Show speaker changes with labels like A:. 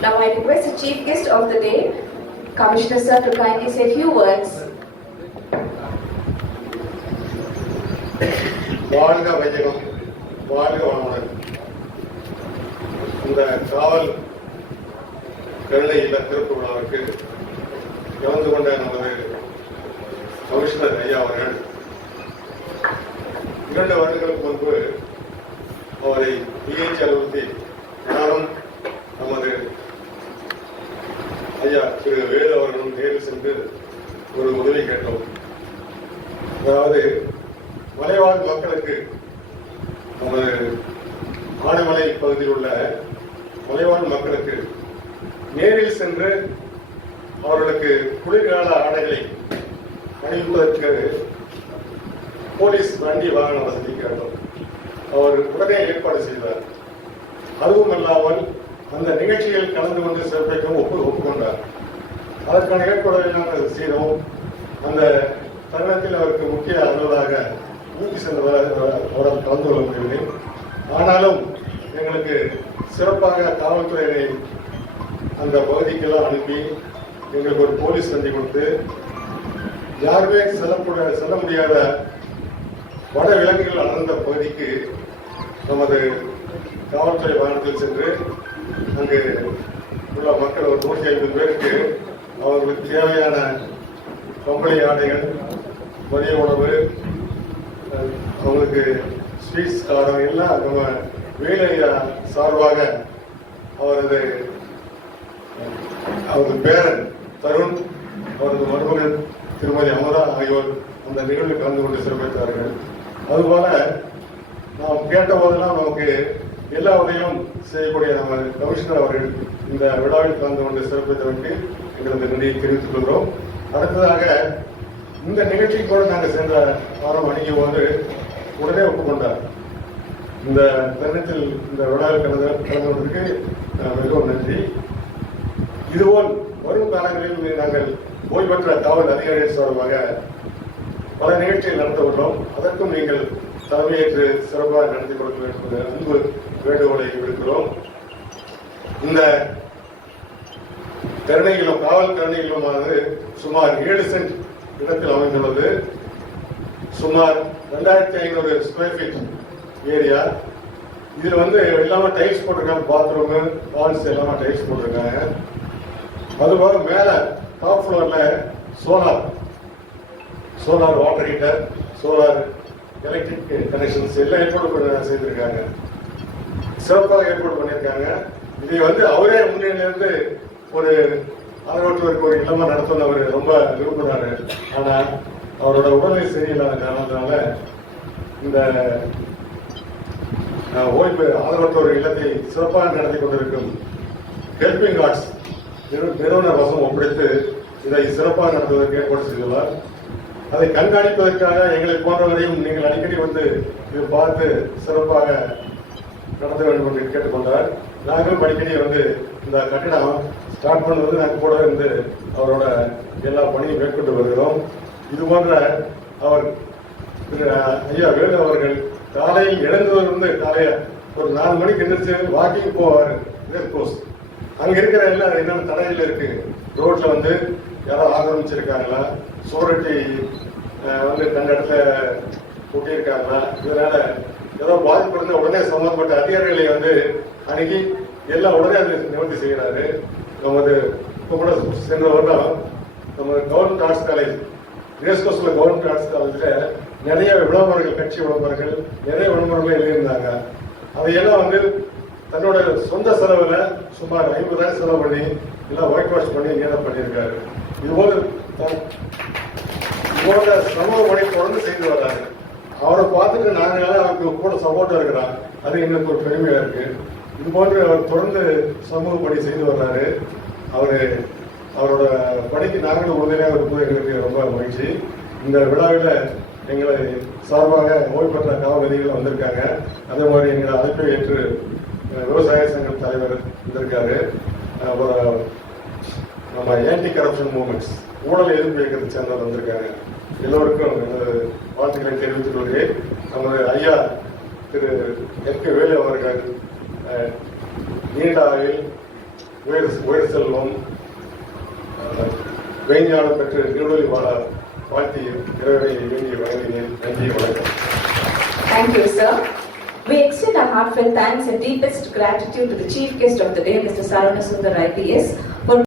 A: Now I request the chief guest of the day, Commissioner Sir, to kindly say a few words.
B: வாழ்க வையகம் வாழ்க வளமுடன் இந்த காவல் கருணை இல்ல திறப்பு விழாவிற்கு கலந்து கொண்ட நமது கமிஷனர் ஐயா அவர்கள் இரண்டு வருடங்களுக்கு முன்பு அவரை பிஹெச் அலுவலகத்தில் மக்களுக்கு நமது ஆனைமலை பகுதியில் உள்ள மலைவாழ் மக்களுக்கு நேரில் சென்று அவர்களுக்கு குளிர்கால ஆடைகளை அணிவிப்பதற்கு போலீஸ் வண்டி வாகன வசதி கேட்டோம். அவர் உடனே ஏற்பாடு செய்தார். அதுவும் அல்லாமல் அந்த நிகழ்ச்சியில் கலந்து கொண்டு சிறப்பிக்கவும் ஒப்பு ஒப்புக்கொண்டார். அதற்கான ஏற்பாடுகளை நாங்கள் செய்தோம். அந்த தருணத்தில் அவருக்கு முக்கிய அலுவலாக ஊட்டி சென்றவர் கலந்து கொள்ள முடியவில்லை. ஆனாலும் எங்களுக்கு சிறப்பாக காவல்துறையினை அந்த பகுதிக்கெல்லாம் அனுப்பி எங்களுக்கு ஒரு போலீஸ் சந்தி கொடுத்து யாருமே செல்லக்கூட செல்ல முடியாத வட விலங்குகள் அடர்ந்த பகுதிக்கு நமது காவல்துறை வாகனத்தில் சென்று அங்கு உள்ள மக்கள் ஒரு நூற்றி ஐம்பது பேருக்கு அவர்களுக்கு தேவையான கம்பளி ஆடைகள் மதிய உணவு அவங்களுக்கு ஸ்வீட்ஸ் காரம் எல்லாம் நம்ம வேலையா சார்பாக அவரது அவரது பேரன் தருண் அவரது மருமகன் திருமதி அமரா ஆகியோர் அந்த நிகழ்வில் கலந்து கொண்டு சிறப்பித்தார்கள். அதுபோல நாம் கேட்ட போதெல்லாம் நமக்கு எல்லா உதவியும் செய்யக்கூடிய நம்ம கமிஷனர் அவர்கள் இந்த விழாவில் கலந்து கொண்டு சிறப்பித்தவருக்கு எங்களது நன்றியை தெரிவித்துக் கொள்கிறோம். அடுத்ததாக இந்த நிகழ்ச்சிக்கு கூட நாங்கள் சென்ற வாரம் அணுகிய போது உடனே ஒப்புக்கொண்டார். இந்த தருணத்தில் இந்த விழாவில் கலந்து கலந்து கொண்டதற்கு மிகவும் நன்றி. இதுபோல் வரும் காலங்களில் நாங்கள் ஓய்வு பெற்ற காவல் அதிகாரிகள் சார்பாக பல நிகழ்ச்சிகள் நடத்த உள்ளோம். அதற்கும் நீங்கள் தலைமையேற்று சிறப்பாக நடத்தி கொடுக்க வேண்டும் என்ற அன்பு வேண்டுகோளை விடுக்கிறோம். இந்த கருணைகளும் காவல் கருணைகளுமானது சுமார் ஏழு சென்ட் இடத்தில் அமைந்துள்ளது. சுமார் ரெண்டாயிரத்தி ஐநூறு ஸ்கொயர் ஃபீட் ஏரியா இதில் வந்து எல்லாமே டைல்ஸ் போட்டிருக்காங்க. பாத்ரூமு ஹால்ஸ் எல்லாமே டைல்ஸ் போட்டிருக்காங்க. அதுபோக மேலே டாப் ஃப்ளோரில் solar solar water heater solar electric connections எல்லாம் ஏற்பாடு பண்ண- செய்திருக்காங்க சிறப்பாக ஏற்பாடு பண்ணியிருக்காங்க. இதை வந்து அவரே முன்னிலிருந்து ஒரு ஆதரவற்றவருக்கு ஒரு இல்லமா நடத்தணும் அவர் ரொம்ப விரும்புறாரு ஆனா அவரோட உடல்நிலை சரியில்லாத காரணத்தினால இந்த ஓய்வு ஆதரவற்றோர் இல்லத்தை சிறப்பாக நடத்தி கொண்டிருக்கும் ஹெல்பிங் ஆர்ட்ஸ் நிறுவன வசம் ஒப்படைத்து இதை சிறப்பாக நடத்துவதற்கு ஏற்பாடு செய்துள்ளார். அதை கண்காணிப்பதற்காக எங்களை போன்றவரையும் நீங்கள் அடிக்கடி வந்து இது பார்த்து சிறப்பாக நடத்த வேண்டும் என்று கேட்டுக்கொண்டார். நாங்களும் படிக்கடி வந்து இந்த கட்டிடம் ஸ்டார்ட் பண்ணுவது நாங்கள் கூட இருந்து அவரோட எல்லா பணியும் மேற்கொண்டு வருகிறோம். இது போன்ற அவர் ஐயா வேலு அவர்கள் காலையில் எழுந்ததிலிருந்து காலையில ஒரு நாலு மணிக்கு எந்திரிச்சு வாக்கிங் போவார் கோர்ஸ் அங்கே அங்க இருக்கிற எல்லாம் என்னென்ன தடைகள் இருக்கு? ரோட்ல வந்து யாரோ ஆக்கிரமிச்சிருக்காங்களா? சோரட்டி வந்து கண்ட இடத்துல கூட்டியிருக்காங்களா? இதனால ஏதோ பாதிப்படுத்த உடனே சம்பந்தப்பட்ட அதிகாரிகளை வந்து அணுகி எல்லாம் உடனே அது நிவர்த்தி செய்கிறாரு. நமது இப்போ கூட சென்ற வருடம் நமது கவர்மெண்ட் ஆர்ட்ஸ் காலேஜ் ரேஸ்கோஸ்ல கவர்மெண்ட் ஆர்ட்ஸ் காலேஜில் நிறைய விளம்பரங்கள் கட்சி விளம்பரங்கள் நிறைய விளம்பரங்கள் எழுதியிருந்தாங்க. அதையெல்லாம் வந்து தன்னோட சொந்த செலவில் சுமார் ஐம்பதாயிரம் செலவு பண்ணி எல்லாம் ஒயிட் வாஷ் பண்ணி நீளம் பண்ணியிருக்காரு. இதுபோல இதுபோல சமூக முறை தொடர்ந்து செய்து வர்றாங்க அவரை பார்த்துட்டு நாங்கள் அவருக்கு கூட சப்போர்ட்டாக இருக்கிறான் அது எங்களுக்கு ஒரு பெருமையாக இருக்குது இது போன்று அவர் தொடர்ந்து சமூக பணி செய்து வர்றாரு. அவர் அவரோட பணிக்கு நாங்களும் உறுதியாக இருப்பது எங்களுக்கு ரொம்ப மகிழ்ச்சி. இந்த விழாவில் எங்களை சார்பாக ஓய்வு பெற்ற வந்திருக்காங்க. அதே மாதிரி எங்களை அழைப்பை ஏற்று விவசாய சங்க தலைவர் வந்திருக்காரு. அப்புறம் நம்ம ஆன்டி கரப்ஷன் மூமெண்ட்ஸ் ஊழல் எதிர்ப்பு இயக்கத்தை சேர்ந்தவர் வந்திருக்காங்க எல்லோருக்கும் எனது வாழ்த்துக்களை தெரிவித்துக் கொள்கிறேன் நமது ஐயா திரு எஸ் கே வேலு அவர்கள் அஹ், நீண்ட ஆயுள் உயர் உயர் செல்வம் அஹ், மெய்ஞானம் பெற்று நீடொலி வாழ வாழ்த்தி இறைவனை வேண்டி வழங்கினேன் நன்றி வணக்கம்
A: Thank you, sir. We extend our heartfelt thanks and deepest gratitude to the chief guest of the day, Mr. Sarana Sundar IPS,